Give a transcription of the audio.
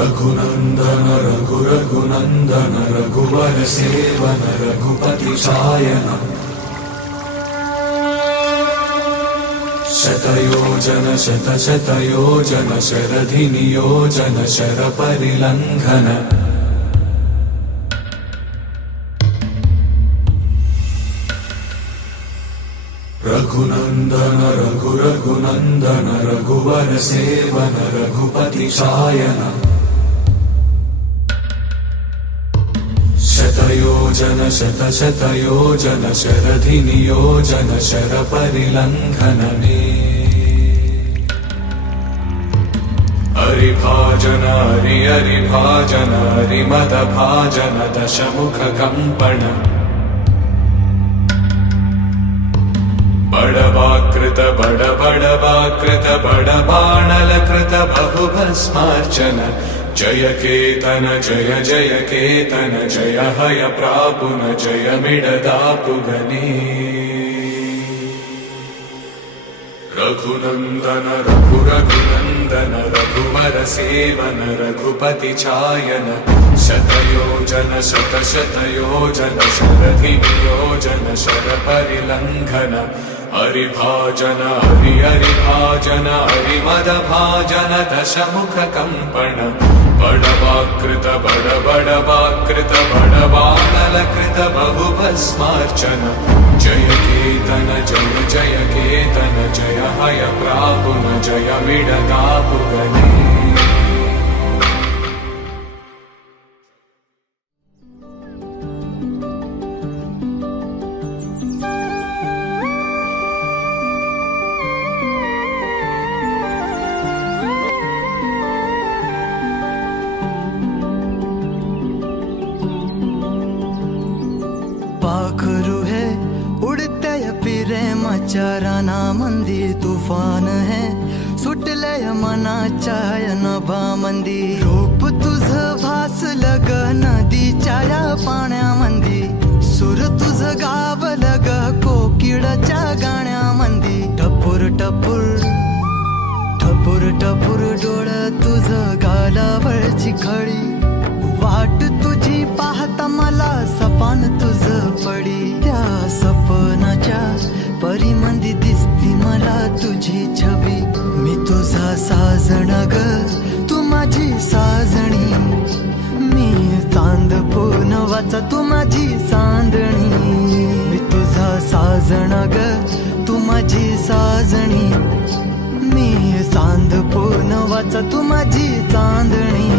रघुनंदन रघुनंदन रघुवर सेवन रघुपति शायन शतयोजन शतशतयोजन शरधि नियोजन शर परिलंघन रघुनंदन रघुनंदन रघुवर सेवन रघुपति शायन शतयोजन शतशतयोजन शरधि नियोजन शर परिलंघन हरिभाजन हरिभाजन हरिमद भाजन दशमुख कंपन बड़वाकृत बड़वाकृत बड़बाणलकृत बहुभस्मार्चन जय केतन जय जय केतन जय हय प्रापुन जय मिडदापुगने रघुनंदन रघुनंदन रघुवर सेवन रघुपति छायन शतयोजन शतशतयोजन शरधि नियोजन शर परिलंघन हरिभाजन हरिभाजन हरिमद भाजन दशमुख कंपन बड़वाकृत बड़वाकृत बड़बाणलकृत बहुभस्मार्चन जय केतन जय जय केतन जय हय प्रापुन जय मिडदापुगने पाखरू है उड़ते प्रेमाचाराना मंदिर तूफान है सुटले मना चाय नभा मंदिर रूप तुझ भास लग नदीच्या या पाण्यामंदी सुर तुझ गाव लग कोकिळाच्या गाण्यामंदी टपूर टपूर टपूर टपूर डोळ तुझ गालावरची खळी वाट तुझी पाहता मला सपान तुझ पडी त्या सपनाच्या परिमंदी दिसती मला तुझी छबी मी तुझा साजण ग तू माझी साजणी मी चांद पूनवाचा तू माझी चांदणी मी तुझा साजण ग तू माझी साजणी मी चांद पूनवाचा तू माझी चांदणी